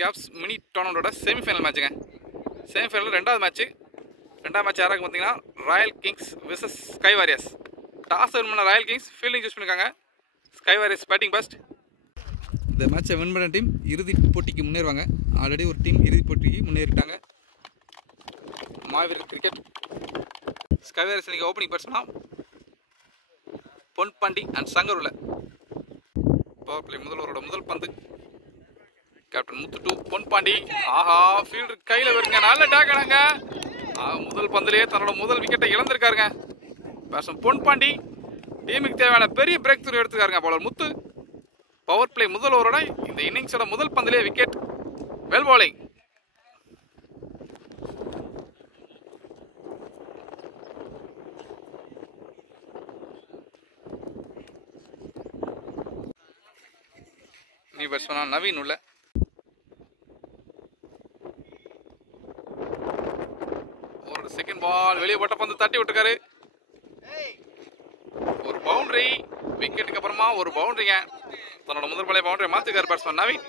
Caps mini டோர்னமெண்ட்டோட semifinal மேட்சுங்க. Semifinal ரெண்டாவது மேட்ச் யாராக பார்த்தீங்கன்னா Royal Kings versus Sky Warriors. Toss win பண்ண ராயல் கிங்ஸ் ஃபீல்டிங் சூஸ் பண்ணியிருக்காங்க. Sky Warriors batting first. இந்த மேட்சை வின் பண்ண டீம் இறுதிப் போட்டிக்கு முன்னேறுவாங்க. ஆல்ரெடி ஒரு டீம் இறுதிப் போட்டிக்கு முன்னேறிட்டாங்க. மாவீரர் கிரிக்கெட் ஸ்கை வாரியர்ஸ் இன்னைக்கு ஓப்பனிங் பேட்ஸ்மேனா பொன்பாண்டி அண்ட் சங்கருல. பவர் பிளே முதல் பந்து கேப்டன் முத்து பொன்பாண்டி. ஆஹா, ஃபீல்டர் கையில் வருங்க, நல்ல டேக்கடாங்க. முதல் பந்திலேயே தன்னோட முதல் விக்கெட்டை இழந்திருக்காருங்க பேட்ஸ்மேன் பொன்பாண்டி. டீமுக்கு தேவையான பெரிய பிரேக் த்ரூ எடுத்துக்காருங்க பவுலர் முத்து. பவர் பிளே முதல் ஓவரோட இந்த இன்னிங்ஸோட முதல் பந்திலே விக்கெட். Well bowling. நீ பேட்ஸ்மேனா நவீன் உள்ள. ஒரு செகண்ட் பால் வெளியே போட்ட பந்து தட்டி விட்டுருக்காரு. ஒரு பவுண்டரி, விக்கெட்டுக்கு அப்புறமா ஒரு பவுண்டரிங்க. தன்னோட முதல் பாலே பவுண்டரி மாத்திருக்காரு பேட்ஸ்மேன் நவீன்.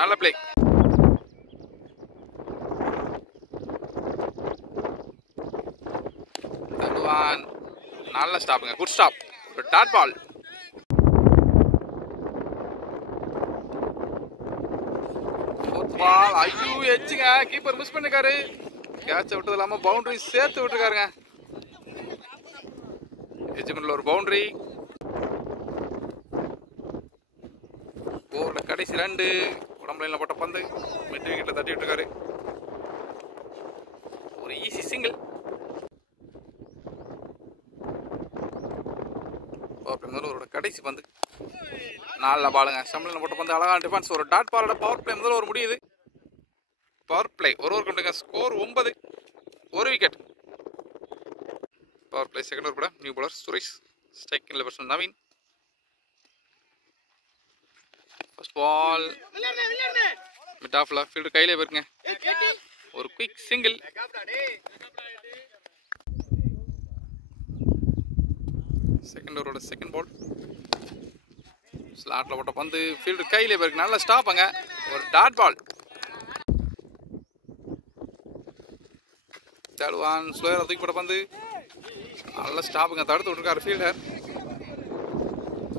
நல்ல பிளே. நல்ல ஸ்டாப்புங்க, குட் ஸ்டாப். ஒரு டாட் பால். ஐயோ எச்சுங்க, கீப்பர் மிஸ் பண்ணிருக்காரு. கேட்ச விட்டது இல்லாம பவுண்டரி சேர்த்து விட்டுருக்காருங்க. எஜ்மெண்ட்ல ஒரு பவுண்டரி. ஓவர்ல கடைசி 2 உடம்புல போட்ட பந்து மிட் விக்கெட்ல தட்டி விட்டுருக்காரு. ஒரு ஈஸி சிங்கிள். முதல்வரோட கடைசி பந்து நல்ல பாலுங்க. ஸ்டம்பில் போட்ட பந்து அழகான டிஃபென்ஸ். ஒரு டாட் பாலோட பவர் பிளே முதல்ல ஒரு முடியுது. பவர் பிளே ஒரு கொண்டுங்க. ஸ்கோர் 9, ஒரு wicket. Power play second over கூட new bowler Suresh. Striking batsman Naveen. First ball mid ஆஃப்ல ஃபீல்டர் கையிலே வருங்க. ஒரு குயிக் சிங்கிள். செகண்ட் ஓவரோட செகண்ட் பால் ஸ்லாட்ல போட்ட பந்து ஃபீல்டர் கையிலே வருங்க. நல்ல ஸ்டாப்புங்க. ஒரு டாட் பால். தடுவான் ஸ்லோயரா தூக்கி போட்ட பந்து நல்ல ஸ்டாப்புங்க. தடுத்து விட்டுருக்காரு ஃபீல்டர்.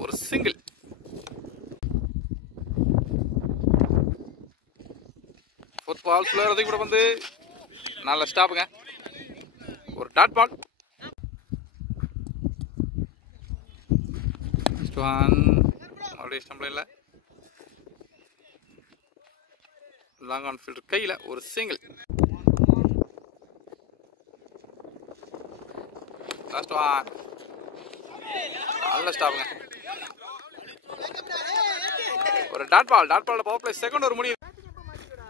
ஒரு சிங்கிள். ஃபோர்த் பால் ஸ்லோயரா தூக்கி போட்ட பந்து நல்ல ஸ்டாப்புங்க. ஒரு டாட் பால். மறுபடியும் ஸ்டம்பில் இல்லை. லாங் ஆன் ஃபீல்டர் கையில் ஒரு சிங்கிள். லாஸ்ட் ஒன் நல்ல ஸ்டாப்புங்க. ஒரு dot ball. Power play second over முடியுது.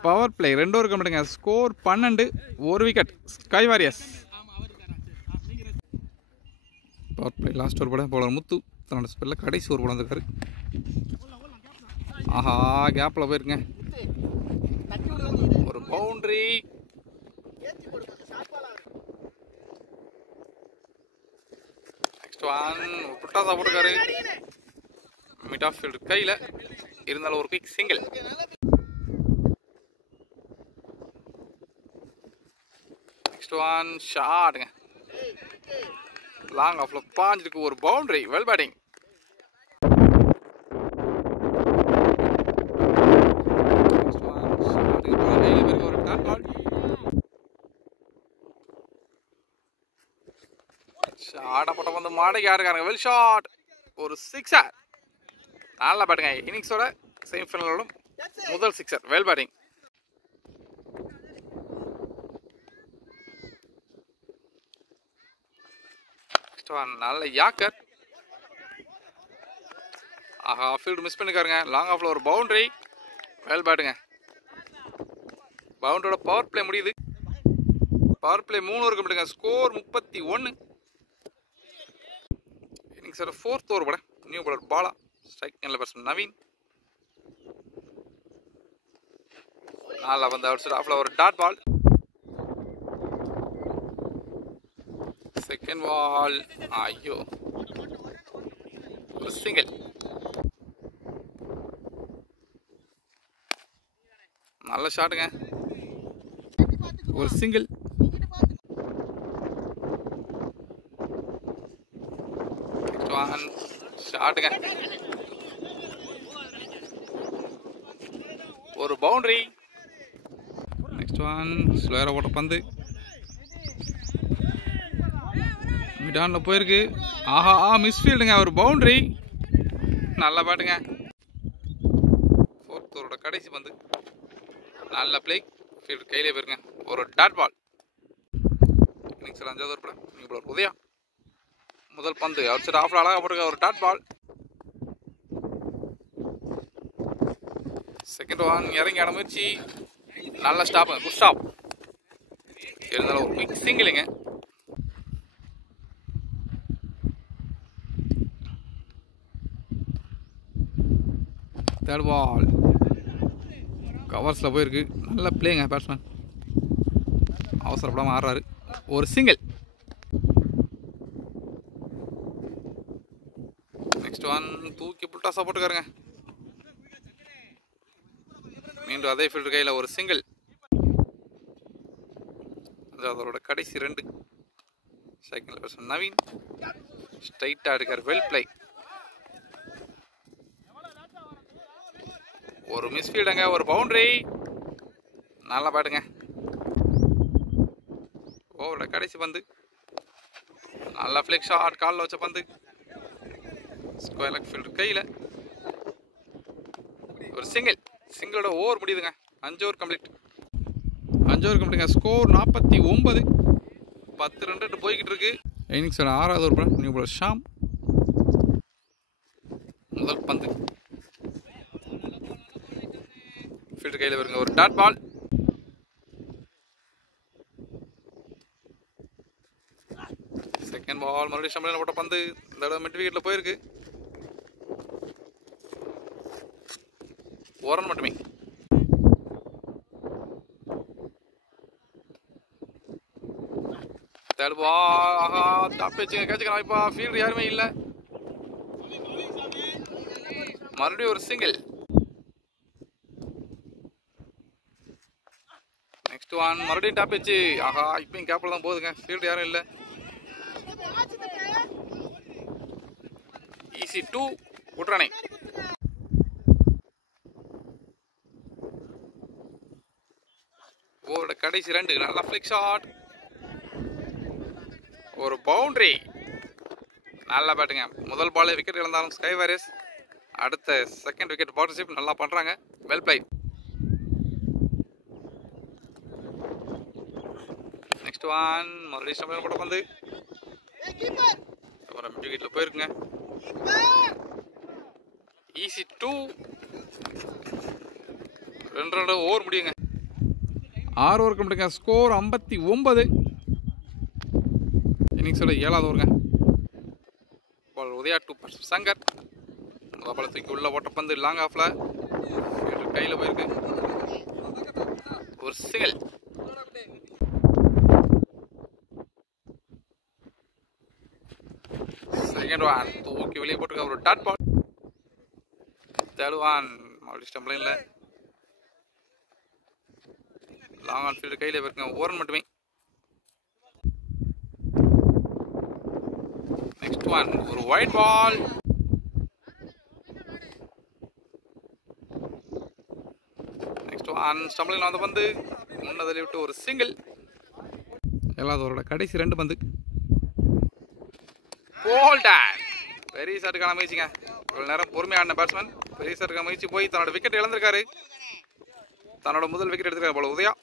பவர் பிளே 2 ஓவர் கம்ப்ளீட்டுங்க. ஸ்கோர் 12, ஒரு wicket. Sky Warriors. Power play last over போட பவுலர் முத்து தன்னோட ஸ்பெல்ல கடைசி ஓவர் போட வந்திருக்காரு. ஆஹா, கேப்பில் போயிருங்க. ஒரு பவுண்டரி. புட்டாசா போட்டுக்காரு. மிட் ஆஃப் ஃபீல்டு கையில் இருந்தாலும் ஒரு குயிக் சிங்கிள். நெக்ஸ்ட் ஒன் ஷாட்டுங்க. லாங் ஆஃப்ல பாஞ்சிருக்கு. ஒரு பவுண்டரி. Well batting. ஒரு டாட் பால். ஷாட்டப்பட்ட வந்து மாடைக்கு யாருக்காருங்க. Well shot. ஒரு சிக்ஸர். நல்ல பேட்டுங்க. இன்னிங்ஸோட செமிஃபைனலோட முதல் சிக்ஸர். Well batting. நல்ல யாக்கர். ஆஹா, ஃபீல்டு மிஸ் பண்ணிக்காருங்க. லாங் ஆஃப்ல ஒரு பவுண்டரி. வெல் பேட்டுங்க. பவுண்டரியோட பவர் பிளே முடியுது. பவர் பிளே 3 ஓவர் கம்ப்ளீட்டுங்க. ஸ்கோர் 31. இன்னிங்ஸோட 4th ஓவர் போட new bowler Bala. Striking batsman Naveen. நல்லா வந்து அவுட் சைட் ஆஃப்ல ஒரு டாட் பால். செகண்ட் பால். ஐயோ, ஒரு சிங்கிள். நல்ல ஷாட்டுங்க. ஒரு சிங்கிள். நெக்ஸ்ட் ஒன் ஷாட்டுங்க. ஒரு பவுண்டரி. நெக்ஸ்ட் ஒன் ஸ்லோயரா போட்ட பந்து மிடான்ல போயிருக்கு. ஆஹா மிஸ்ஃபீல்டுங்க. ஒரு பவுண்டரி. நல்ல பாட்டுங்க. ஃபோர்த் ஓவரோட கடைசி பந்து. நல்ல பிளே. ஃபீல்டு கையிலே போயிருங்க. ஒரு டாட் பால். இன்னிங்ஸில் 5வது ஓவர் படம் நீங்கள் உதயா. முதல் பந்து அவர் சைடு ஆஃப்ல அழகாக போட்டிருக்க ஒரு டாட் பால். செகண்ட் ஒன் இறங்கி ஆட முயற்சி. நல்ல ஸ்டாப்புங்க. Good stop. இருந்தாலும் ஒரு குயிக் சிங்கிளுங்க. தேர்ட் பால் கவர்ஸில் போயிருக்கு. நல்ல பிளேங்க. பேட்ஸ்மேன் அவசரப்படாமல் ஆடுறாரு. ஒரு சிங்கிள். நெக்ஸ்ட் ஒன் தூக்கி புல்டாஸாக போட்டுக்காருங்க. மீண்டும் அதே ஃபீல்டு கையில் ஒரு சிங்கிள். அதோட கடைசி 2. செகண்ட் பேட்ஸ்மேன் நவீன் ஸ்ட்ரைட்டாக எடுக்கார். Well play. ஒரு மிஸ்ஃபீல்டுங்க. ஒரு பவுண்டரி. நல்லா பாட்டுங்க. ஓவரோட கடைசி பந்து. நல்லா ஃபிளிக் ஷாட். காலில் வச்ச பந்து ஸ்கொயர் லெக் ஃபீல்டு கையில் ஒரு சிங்கிள். சிங்கிளோட ஓவர் முடியுதுங்க. 5 ஓவர் கம்ப்ளீட். 5 ஓவர் கம்ப்ளீட்டுங்க. ஸ்கோர் 49. 10 ரன் போய்கிட்டு இருக்கு. இன்னிங்ஸோட 6வது ஓவர் படம் நியூ பாலர் ஷாம். முதல் பந்து ஃபீல்டு கையில் வருங்க. ஒரு டாட் பால். செகண்ட் பால் மறுபடியும் ஷம்பிள் போட்ட பந்து. இந்த தடவை மிட் விக்கெட்டில் போயிருக்கு. ஓரன் மட்டுமே. தேர்ட் பால் டாப் வச்சுங்க. கேட்சுக்கலாம். இப்போ ஃபீல்டு யாருமே இல்லை. மறுபடியும் ஒரு சிங்கிள். நெக்ஸ்ட் ஒன் மறுபடியும் டாப் வச்சு. ஆஹா இப்பயும் கேப்பில் தான் போகுதுங்க. ஃபீல்டு யாரும் இல்லை. ஈஸி 2 விட்றானே. ஓவரோட கடைசி 2. நல்லா ஃபிளிக் ஷாட். ஒரு பவுண்டரி. நல்லா பேட்டுங்க. முதல் பாலே விக்கெட் இழந்தாலும் ஸ்கை வாரியர்ஸ் அடுத்த செகண்ட் விக்கெட் பார்ட்னர்ஷிப் நல்லா பண்ணுறாங்க. Well play. நெக்ஸ்ட் ஒன் மறுபடியும் ஸ்டம்பிள் போட்ட பந்து அப்புறம் மிட் விக்கெட்டில் போயிருக்குங்க. ஈஸி 2. 2 ரன் ஓவர் முடியுங்க. 6 ஓவர் கம்ப்ளீட்டுங்க. ஸ்கோர் 59. இன்னிங்ஸோட 7வது ஓவருங்க. உதயா 2 சங்கர் முதல் தூக்கி உள்ள ஓட்ட பந்து லாங் ஆஃப்ல கையில் போயிருக்கு. ஒரு சிங்கிள். செகண்ட் ஒன் தூக்கி வெளியே போட்டுருக்க ஒரு டாட் பால். தேர்ட் ஒன் மறுபடியும் ஸ்டம்பிள் இல்லை. லாங் ஆன் ஃபீல்டு கையில் போயிருக்குங்க. ஓரன் மட்டுமே. நெக்ஸ்ட் ஒன் ஒரு wide ball. Next one stumble வந்த பந்து முன்னதில் விட்டு ஒரு சிங்கிள். 7வது ஓவரோட கடைசி 2 பந்து. போல்டன் பெரிய ஷாட்டுக்கான முயற்சிங்க. இவ்வளோ நேரம் பொறுமையான பேட்ஸ்மேன் பெரிய ஷாட்டுக்கான முயற்சி போய் தன்னோட விக்கெட் இழந்திருக்காரு. தன்னோட முதல் விக்கெட் எடுத்துருக்காரு போல உதயா.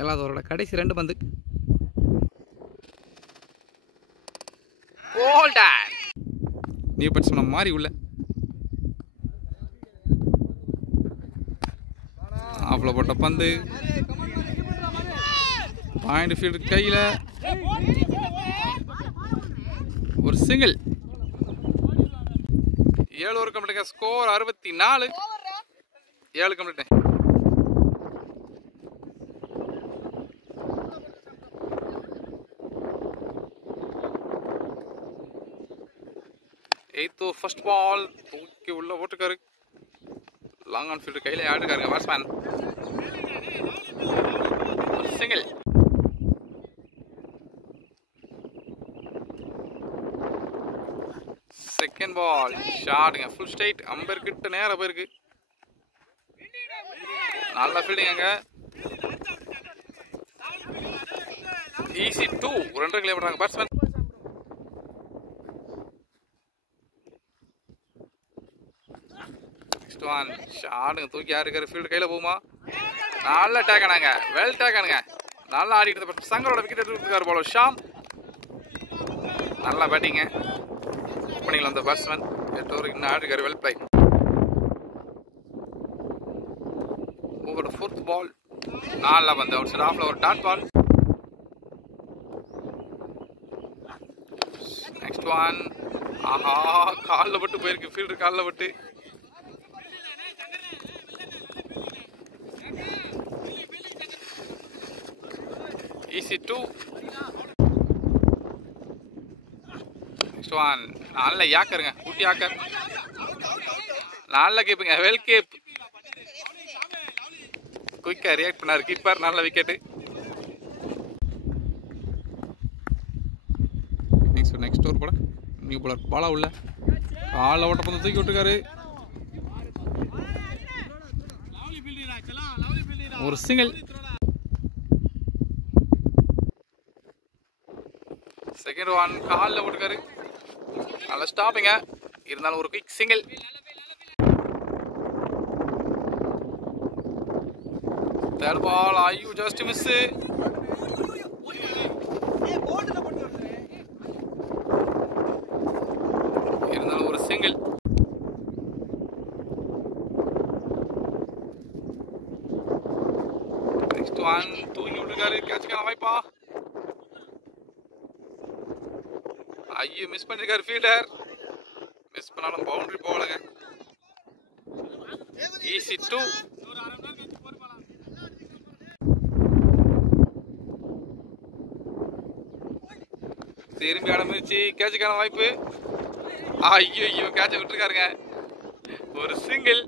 7வது ஓவரோட கடைசி 2 பந்து. போல்டன் நியூ பேட்ஸ்மேன் மாறி உள்ள ஆஃப்ல போட்ட பந்து பாயிண்ட் ஃபீல்டு கையில் ஒரு single. 7 over complete. Score 64. 7 complete. Eighth over first ball தூக்கி உள்ள போட்டுக்காரு. லாங் ஆன் ஃபீல்டு கையில் ஆடிருக்காருங்க பேட்ஸ்மேன். சிங்கிள். செகண்ட் பால் ஷாட்டுங்க, ஃபுல் ஸ்ட்ரைட், அம்பர் கிட்ட நேரம் போயிருக்கு. நல்ல ஃபீல்டிங் அங்க. ஈஸி 2 2 கிளியர் பண்றாங்க பேட்ஸ்மேன். நெக்ஸ்ட் ஒன் ஷாட்டுங்க, தூக்கி யாருக்காரு ஃபீல்டு கையில போகுமா? நல்ல டேக் ஆனாங்க, வெல் டேக் ஆனுங்க. நல்லா ஆடிட்டு இருந்த சங்கரோட விக்கெட் எடுத்துருக்காரு போல ஷாம். நல்லா பேட்டிங்க ஓப்பனிங்ல வந்த பேட்ஸ்மேன். 8 ஓவருக்கு இன்னும் ஆடிருக்காரு, well play. Over 4th ball. நல்லா வந்து அவுட் சைட் ஆஃப்ல ஒரு டாட் பால். Next one. ஆஹா, காலில் பட்டு போயிருக்கு, ஃபீல்டர் காலில் பட்டு. ஈஸி 2. Next one. நல்ல யாக்கருங்க, ஊட்டி யாக்கர். நல்ல கீப்புங்க, வெல் கீப். குயிக்கா ரியாக்ட் பண்ணாரு கீப்பர். நல்ல விக்கெட்டு. நெக்ஸ்ட் ஓவர் போட நியூ பாலர் பாலா உள்ள கால ஓட்ட பந்து தூக்கி விட்டுருக்காரு. ஒரு சிங்கிள். செகண்ட் ஒன் காலில் போட்டுக்காரு. நல்ல ஸ்டாப்பிங்க, இருந்தாலும் ஒரு குயிக் சிங்கிள். தேர்ட் பால். ஐயோ, ஜஸ்ட் மிஸ். இருந்தாலும் ஒரு சிங்கிள். நெக்ஸ்ட் ஒன் தூக்கி விட்டுருக்காரு, கேட்சுக்கான வாய்ப்பா. ஐயோ, மிஸ் பண்ணிருக்காரு ஃபீல்டர். மிஸ் பண்ணாலும் பவுண்டரி போகலங்க. ஈஸி 2. திரும்பி ஆரம்பிச்சு கேட்சுக்கான வாய்ப்பு. ஐயோ, கேட்ச விட்டுருக்காருங்க. ஒரு சிங்கிள்.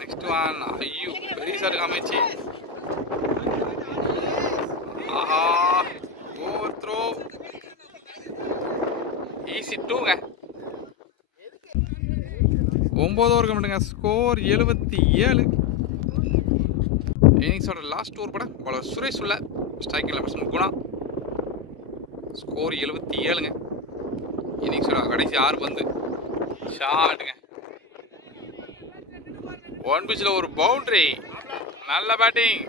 Next one. ஐயோ, பெரிய ஷாட் அமைச்சு. ஆஹா, ஓவர் த்ரோ. ஈஸி 2ங்க. 9 ஓவருக்கு மட்டுங்க. ஸ்கோர் 77. இன்னிங்ஸோட லாஸ்ட் ஓவர் பட பவுலர் சுரேஷ் உள்ள ஸ்ட்ரைக்கில் பர்சன் குணா. ஸ்கோர் 77ங்க. இன்னிங்ஸோட கடைசி 6 பந்து ஷாட்டுங்க. 1 பிச்சில் ஒரு பவுண்டரி. நல்ல பேட்டிங்.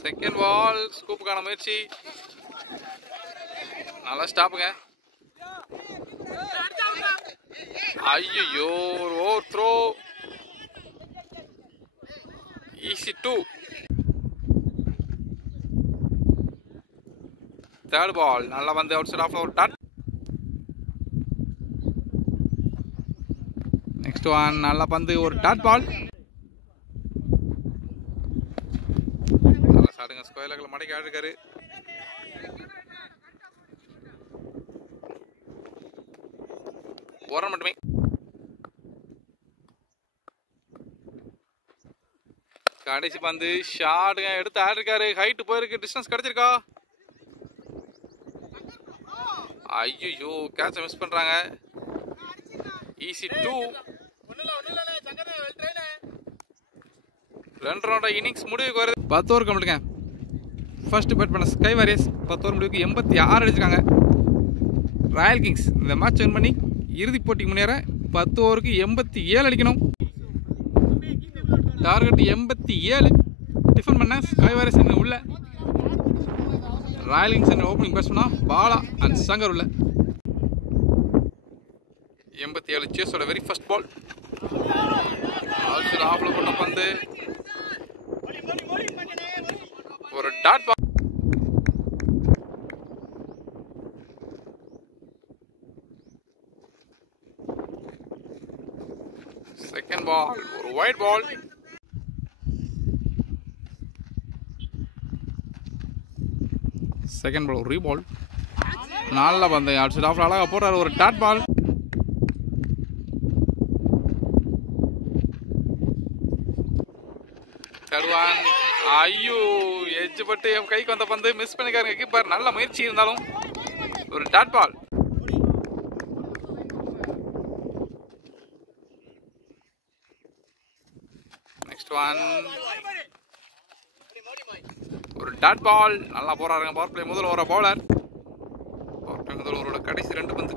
Second ball. ஸ்கூப்புக்கான முயற்சி. நல்லா ஸ்டாப்புங்க. ஐயோ, ஒரு over throw. Easy 2. Third ball. நல்லா வந்து அவுட் சைட் ஆஃப் ஒரு டாட். Next one. நல்லா பந்து ஒரு டாட் பால். நல்லா சாடுங்க, ஸ்கொயர் லெக்ல மடக்கி ஆடிருக்காரு. ஒரு மட்டுமே. கடைசி பந்து ஷாட்டுங்க, எடுத்து ஆடிருக்காரு. ஹைட் போயிருக்கு, டிஸ்டன்ஸ் கிடைச்சிருக்கா? ஐயோ, கேட்ச மிஸ் பண்றாங்க. ஈஸி 2. 2 ரவுண்ட் இன்னிங்ஸ் முடிவுக்கு வருது. 10 ஓவர் கம்ப்ளீட்டுங்க. ஃபர்ஸ்ட் பேட் பண்ண ஸ்கை வாரியர்ஸ் 10 ஓவர் முடிவுக்கு 86 அடிச்சிருக்காங்க. ராயல் கிங்ஸ் இந்த மேட்ச் வின் பண்ணி இறுதிப் போட்டிக்கு முன்னேற 10 ஓவருக்கு 87 அடிக்கணும். டார்கெட் 87. டிஃபன் பண்ண ஸ்கை வாரியர்ஸ் என்ன உள்ள. ராயல் கிங்ஸ் என்ன ஓப்பனிங் பேட்ஸ்மனா பாலா அண்ட் சங்கர் உள்ள. 87 சேஸோட வெரி ஃபர்ஸ்ட் பால். ஆல்சோ ஆஃப்ல போட்ட பந்து ஒரு டாட் பால். செகண்ட் பால் ஒரு வைட் பால். செகண்ட் பால் ஒரு ரீபால். நல்ல பந்து அடிச்சு ஆஃப் அழகாக போடுறாரு ஒரு டாட் பால். தடுவான். ஐயோ எட்ஜ் பட்டு என் கைக்கு வந்த பந்து மிஸ் பண்ணிக்காருங்க கீப்பர். நல்ல முயற்சி இருந்தாலும் ஒரு டாட் பால். நெக்ஸ்ட் ஒன் ஒரு டாட் பால். நல்லா போறாருங்க பவர் பிளே முதல் ஓவர பவுலர். பவர் பிளே முதல் ஓவரோட கடைசி 2 பந்து.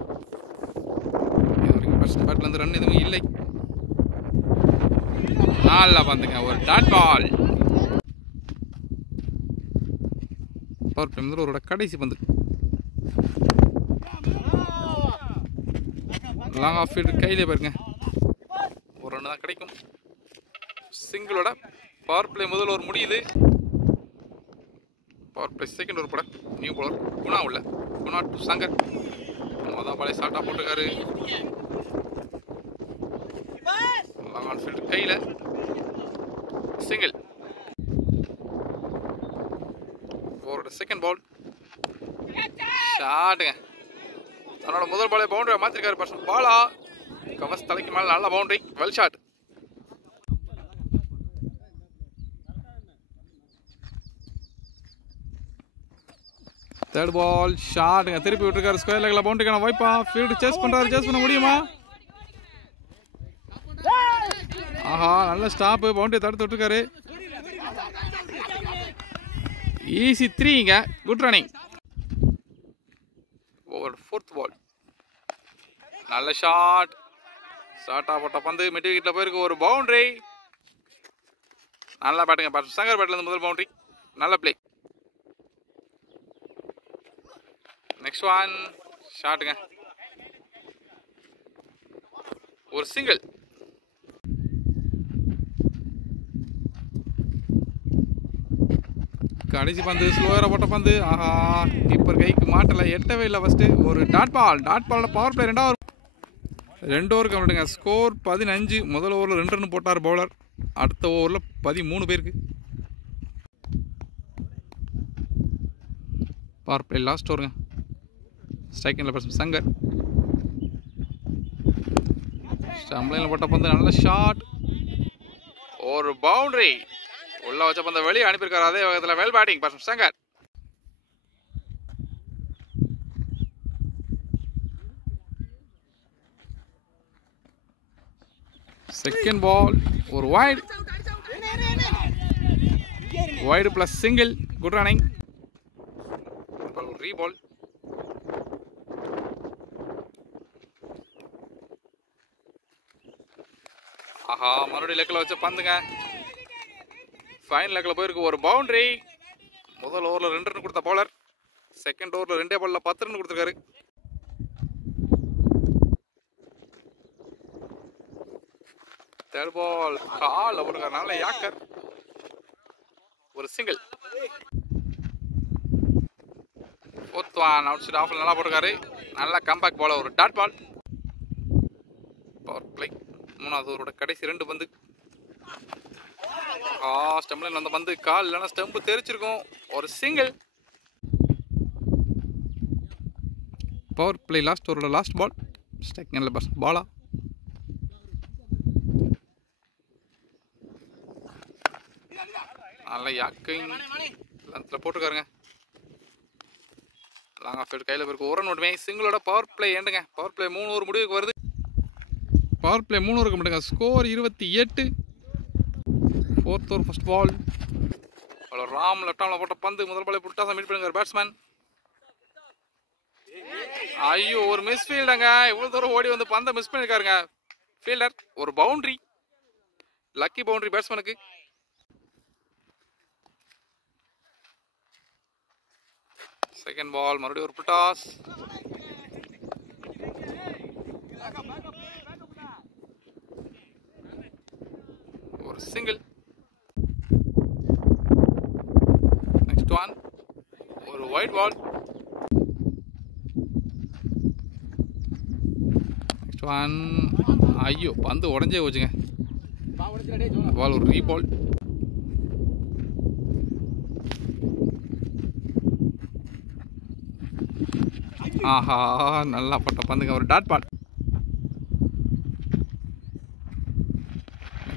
பேட்ல இருந்து ரன் எதுவும் இல்லை. நல்லா பந்துங்க ஒரு டாட் பால். பவர் பிளே முதல் ஓவரோட கடைசி பந்து. லாங் ஆஃப் ஃபீல்டு கையிலே பாருங்க. ஒரு ரன் தான் கிடைக்கும். சிங்கிளோட பவர் பிளே முதல் ஓவர் முடியுது. பவர் பிளே செகண்ட் ஓவர் போட நியூ பவுலர் குணா உள்ள. குணா டு சங்கர். மொதல் பாலே ஷார்ட்டாக போட்டுக்காரு. லாங் ஆன் ஃபீல்டு கையில் சிங்கிள். ஓவரோட செகண்ட் பால் ஷாட்டுங்க. தன்னோட முதல் பாலே பவுண்டரி மாற்றிருக்காரு. பர்சன் பாலா கவஸ் தலைக்கு மேலே நல்ல boundary. Well shot. Third ball ஷாட்டுங்க. திருப்பி விட்டுருக்காரு ஸ்கொயர் லெக்ல பவுண்டரிக்கான வாய்ப்பா. ஃபீல்டு சேஸ் பண்றாரு. சேஸ் பண்ண முடியுமா? ஆஹா நல்ல ஸ்டாப். பவுண்டரி தடுத்து விட்டுருக்காரு. ஈஸி 3ங்க. Good running. Over fourth ball நல்ல ஷாட். ஷார்ட்டா போட்ட பந்து மிட் விக்கெட்ல போயிருக்கு. ஒரு பவுண்டரி. நல்லா பேட்டுங்க. சங்கர் பேட்ல இருந்து முதல் பவுண்டரி. நல்ல பிளே. நெக்ஸ்ட் ஒன் ஷாட்டுங்க. ஒரு சிங்கிள். கடைசி பந்து ஸ்லோயரா போட்ட பந்து. ஆஹா கீப்பர் கைக்கு மாட்டல. எட்டவே இல்லை ஃபர்ஸ்ட். ஒரு டாட் பால். டாட் பாலோட பவர் பிளே 2 ஓவர் கம்ப்ளீட்டுங்க. ஸ்கோர் 15. முதல் ஓவரில் 2 ரன் போட்டார் பவுலர். அடுத்த ஓவரில் 13 பேருக்கு. பவர் பிளே லாஸ்ட் ஓவருங்க. ஸ்ட்ரைக்கில் பர்சன் சங்கர். ஸ்டம்பிளில் போட்ட பந்து நல்ல ஷாட். ஒரு பவுண்டரி. உள்ள வச்ச பந்த வெளியே அனுப்பியிருக்காரு. அதே வேகத்தில் வெல் பேட்டிங் பர்சன் சங்கர். செகண்ட் பால் ஒரு wide. Wide plus single. Good running. Reball. ஆஹா மறுபடியும் லெக்கில் வச்ச பந்துங்க. ஃபைன் லெக்கில் போயிருக்கு. ஒரு பவுண்டரி. முதல் ஓவரில் 2 ரன் கொடுத்த பவுலர். செகண்ட் ஓவரில் 2 பாலில் 10 ரன் கொடுத்துருக்காரு. தேர்ட் பால் கால் போட்டுருக்காரு. நல்ல யாக்கர். ஒரு single. Fourth one outside ஆஃப்ல நல்லா போட்டுருக்காரு. நல்ல கம்பேக் பால். ஒரு டாட் பால். பவர் பிளே மூணாவது ஓவரோட கடைசி 2 பந்து. ஸ்டம்பில் வந்த பந்து கால் இல்லைன்னா ஸ்டம்பு தெரிச்சிருக்கும். ஒரு சிங்கிள். பவர் பிளே லாஸ்ட் ஓவரோட லாஸ்ட் பால். ஸ்ட்ரைக்கில் பஸ் பாலா. நல்ல யாக்கிங் லென்த்தில் போட்டுருக்காருங்க. லாங் ஆஃப் ஃபீல்டு கையில் போயிருக்கு. ஒரு ரன் மட்டுமே. சிங்கிளோட பவர் பிளே ஏண்டுங்க. பவர் பிளே 3 ஓவர் முடிவுக்கு வருது. பவர் பிளே 3 ஓவருக்கு மட்டுங்க. Score 28. Fourth over first ball. Ram left ஆர்மில் போட்ட பந்து முதல் பாலை புட்டாசா மீட் பண்ணுங்க பேட்ஸ்மேன். ஐயோ ஒரு மிஸ் ஃபீல்டுங்க. இவ்வளோ தூரம் ஓடி வந்து பந்தை மிஸ் பண்ணியிருக்காருங்க ஃபீல்டர். ஒரு பவுண்டரி. லக்கி பவுண்டரி பேட்ஸ்மேனுக்கு. செகண்ட் பால் மறுபடியும் ஒரு புட்டாஸ். ஒரு சிங்கிள். நெக்ஸ்ட் ஒன் ஒரு ஒயிட் பால். நெக்ஸ்ட் ஒன் ஐயோ பந்து உடஞ்சே போச்சுங்க. பால் ஒரு ரீபால். ஆஹா நல்லா பட்ட பந்துங்க, ஒரு dot ball.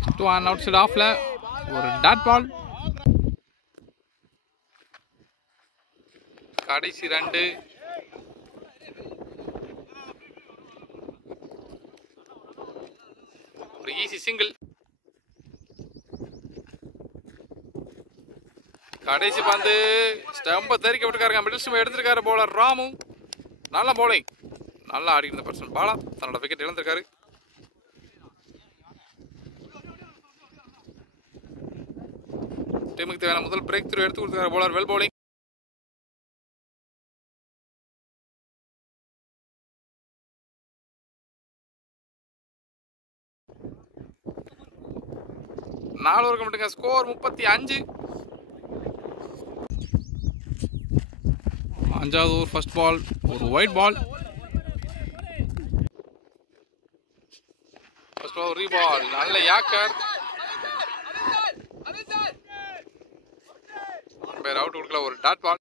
Next one outside ஆஃப்ல ஒரு டாட் பால். கடைசி 2. ஒரு ஈஸி சிங்கிள். கடைசி பந்து ஸ்டம்ப தெரிக்க விட்டுருக்காருங்க. மிடில் ஸ்டம்ப எடுத்திருக்காரு பவுலர் ராமு. நல்ல பவுலிங், நல்லா ஆடிக்கிற பர்சன் பாலா தன்னோட விக்கெட் இழந்திருக்காரு. டீமுக்கு தேவையான முதல் பிரேக் த்ரூ எடுத்து கொடுத்துருக்காரு பவுலர். Well bowling. நாலு ஓவர் கமிட்டுங்க. ஸ்கோர் 35. 5வது ஓவர் ஃபர்ஸ்ட் பால், ஒரு ஒயிட் பால். ஃபர்ஸ்ட் பால் ரீபால், நல்ல யாக்கர். பேர் அவுட் கொடுக்கல, ஒரு டாட் பால்.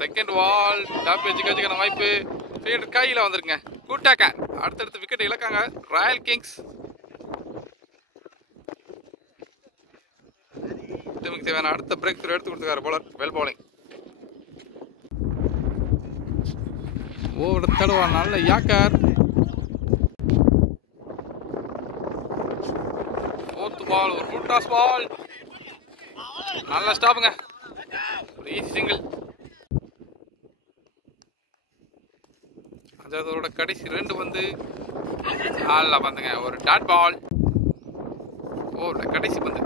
செகண்ட் பால் டாப் வச்சுக்கான வாய்ப்பு. ஃபீல்டர் கையில் வந்திருக்குங்க. Good taker. அடுத்தடுத்து விக்கெட் இழக்காங்க ராயல் கிங்ஸ். டீமுக்கு தேவையான அடுத்த பிரேக் த்ரூ எடுத்து கொடுத்துருக்காரு பவுலர். Well bowling. ஓவர் தடுவா, நல்ல யாக்கர். ஃபோர்த் பால், ஒரு ஃபுல் டாஸ் பால். நல்ல ஸ்டாப்புங்க, ஒரு ஈஸி சிங்கிள். 5வது ஓவரோட கடைசி 2 பந்து நல்லா பந்துங்க, ஒரு டாட் பால். ஓவரோட கடைசி பந்து.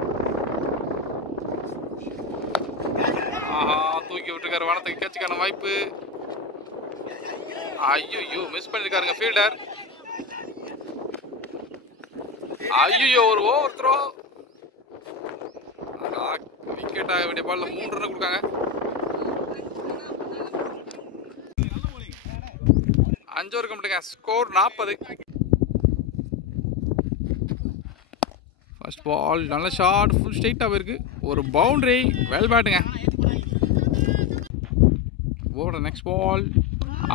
ஆஹா தூக்கி விட்டுருக்காரு வானத்துக்கு. கேட்சுக்கான வாய்ப்பு. ஐயோ மிஸ் பண்ணிருக்காருங்க ஃபீல்டர். ஐயோ ஒரு ஓவர் த்ரோ. விக்கெட் ஆக வேண்டிய பால்ல 3 ரன் கொடுக்காங்க. 5 ஓவர் கமிட்டுங்க. ஸ்கோர் 40. ஃபர்ஸ்ட் பால் நல்ல ஷாட், ஃபுல் ஸ்ட்ரைட்டாக இருக்கு, ஒரு பவுண்டரி. வெல் பேட்டுங்க. ஓட நெக்ஸ்ட் பால்.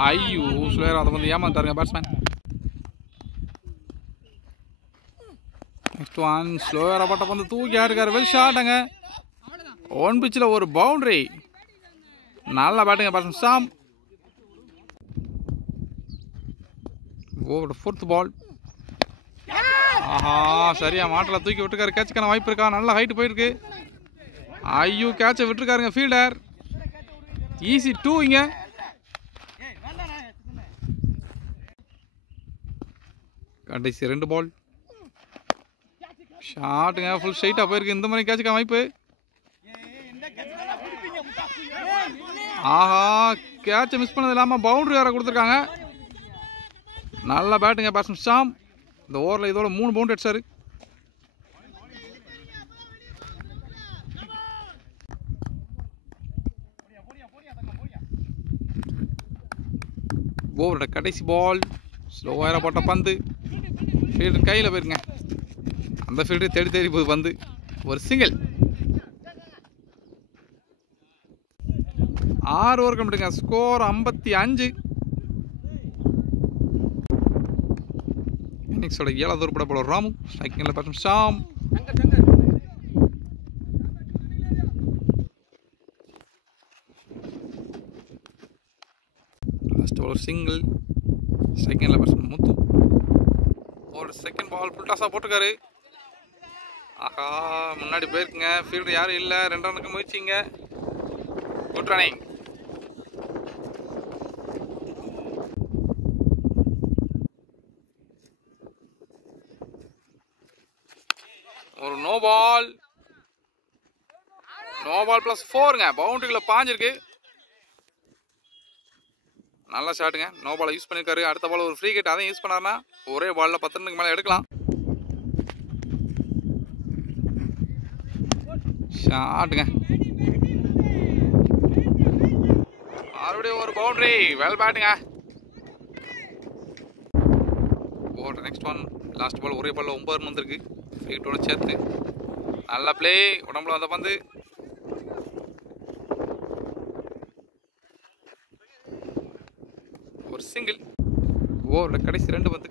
ஐயோ ஸ்லோயர் அதை வந்து ஏமாத்தாருங்க பேட்ஸ்மேன். நெக்ஸ்ட் ஒன் ஸ்லோயராக பட்ட வந்து தூக்கி ஆடுக்காரு. வெல் ஷாட்டுங்க. ஒன் பிச்சில் ஒரு பவுண்டரி. நல்லா பேட்டுங்க batsman Sam. Over fourth ball. ஆஹா சரியா மாட்டில் தூக்கி விட்டுருக்காரு. கேட்சுக்கான வாய்ப்பு இருக்கா? நல்லா ஹைட் போயிருக்கு. ஐயோ கேட்சை விட்டுருக்காருங்க ஃபீல்டர். ஈஸி 2 இங்க. கடைசி 2 பால். ஷாட்டுங்க, ஃபுல் ஸ்ட்ரைட்டாக போயிருக்கு. இந்த மாதிரி கேட்சுக்கான வாய்ப்பு. ஆஹா கேட்சை மிஸ் பண்ணது இல்லாமல் பவுண்டரி வேற கொடுத்துருக்காங்க. நல்லா பேட்டுங்க பேட்ஸ்மேன் ஷாம். இந்த ஓவரில் இதோட 3 பவுண்டரி அடிச்சாரு. ஓவரோட கடைசி பால். ஸ்லோவாக போட்ட பந்து ஃபீல்டர் கையில் போயிருங்க. அந்த ஃபீல்டர் தேடி தேடி போகுது பந்து. ஒரு சிங்கிள். 6 ஓவர் கமிட்டுங்க. ஸ்கோர் 55. இன்னிங்ஸோட 7வது ஓவர் பட போல ராமு. ஸ்ட்ரைக்கிங்கில் batsman Sham. Last ball single. ஸ்ட்ரைக்கிங்கில் பேட்ஸ்மேன் முத்து. ஒரு செகண்ட் பால் ஃபுல் டாஸாக போட்டுருக்காரு. ஆஹா முன்னாடி போயிருக்குங்க. ஃபீல்டர் யாரும் இல்லை. 2 ரனுக்கு முயற்சிங்க. Good running. ஒரு no ball. No ball plus 4ங்க. பவுண்டரிக்குள்ள பாஞ்சிருக்கு. நல்ல ஷாட்டுங்க. நோ பாலை யூஸ் பண்ணியிருக்காரு. அடுத்த பால் ஒரு ஃப்ரீ ஹிட், அதையும் யூஸ் பண்ணாருன்னா ஒரே பாலில் 10 ரனுக்கு மேலே எடுக்கலாம். ஷாட்டுங்க. மறுபடியும் ஒரு பவுண்டரி. வெல் பேட்டுங்க. Over next one. Last ball ஒரே பாலில் 9 ரன் வந்திருக்கு. ஃப்ரீ சேர்த்து நல்ல பிளே. உடம்புல வந்த பந்து. ஓவரோட கடைசி 2 பந்து.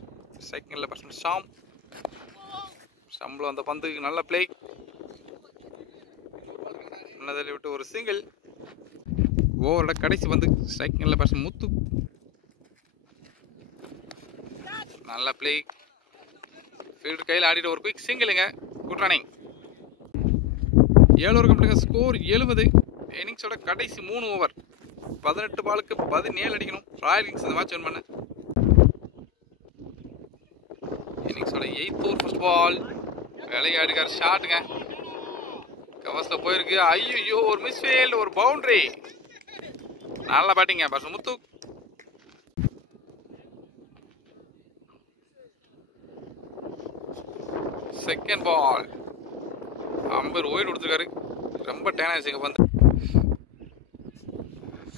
செகண்ட்ல பேட்ஸ்மேன் ஷாம்ல அந்த பந்து நல்ல பிளே. நல்லதில் விட்டு ஒரு சிங்கிள். ஓவரோட கடைசி பந்து. செகண்ட்ல பேட்ஸ்மேன் முத்து. நல்ல பிளே. ஃபீல்டர் கையில் ஆடிட்டு ஒரு குயிக் சிங்கிளுங்க. Good running. 7 over complete. Score 70. இன்னிங்ஸோட கடைசி 3 ஓவர். 18 பாலுக்கு 17 அடிக்கணும். ராயல் கிங்ஸ் இந்த மேட்ச் வின் பண்ண. இன்னிங்ஸோட 8th ஓவர் ஃபர்ஸ்ட் பால். விளையாடுகார் ஷாட்டுங்க. கவர்ஸ்ல போயிருக்கு. ஐயோ ஒரு மிஸ்ஃபீல்ட், ஒரு பவுண்டரி. நல்ல பேட்டிங்க batsman Muthu. Second ball. Umpire wide கொடுத்துருக்காரு. ரொம்ப டேன் ஆயிடுச்சுங்க பந்து.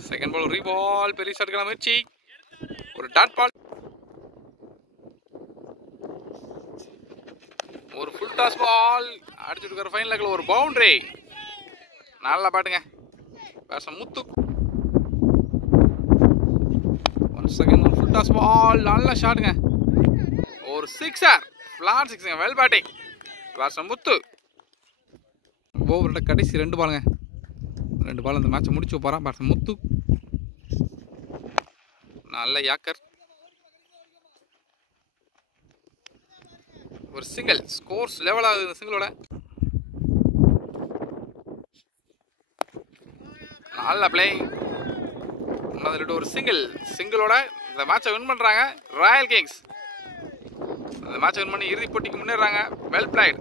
Second ball reball. பெரிய ஷாட்டுக்கான முயற்சி. ஒரு டாட் பால். ஒரு ஃபுல் டாஸ் பால். அடிச்சுட்டு இருக்காரு ஃபைனல் லெக்ல ஒரு பவுண்டரி. நல்லா பாட்டுங்க பேட்ஸ்மேன் முத்து. ஒன் செகண்ட் ஒரு ஃபுல் டாஸ் பால். நல்ல ஷாட்டுங்க. ஒரு சிக்ஸர். ஃபிளாட் சிக்ஸுங்க. Well batting batsman Muthu. ஓவரோட கடைசி 2 பாலுங்க. 2 பால் அந்த மேட்சை முடிச்சு போகிறான் பேட்ஸ்மேன் முத்து. நல்ல யாக்கர். ஒரு சிங்கிள். ஸ்கோர்ஸ் லெவல் ஆகுது இந்த சிங்கிளோட. நல்ல பிளேயிங். ஒரு சிங்கிளோட இந்த மேட்சை வின் பண்றாங்க ராயல் கிங்ஸ். இந்த மேட்சை வின் பண்ணி இறுதிப் போட்டிக்கு முன்னேறாங்க. Well plate.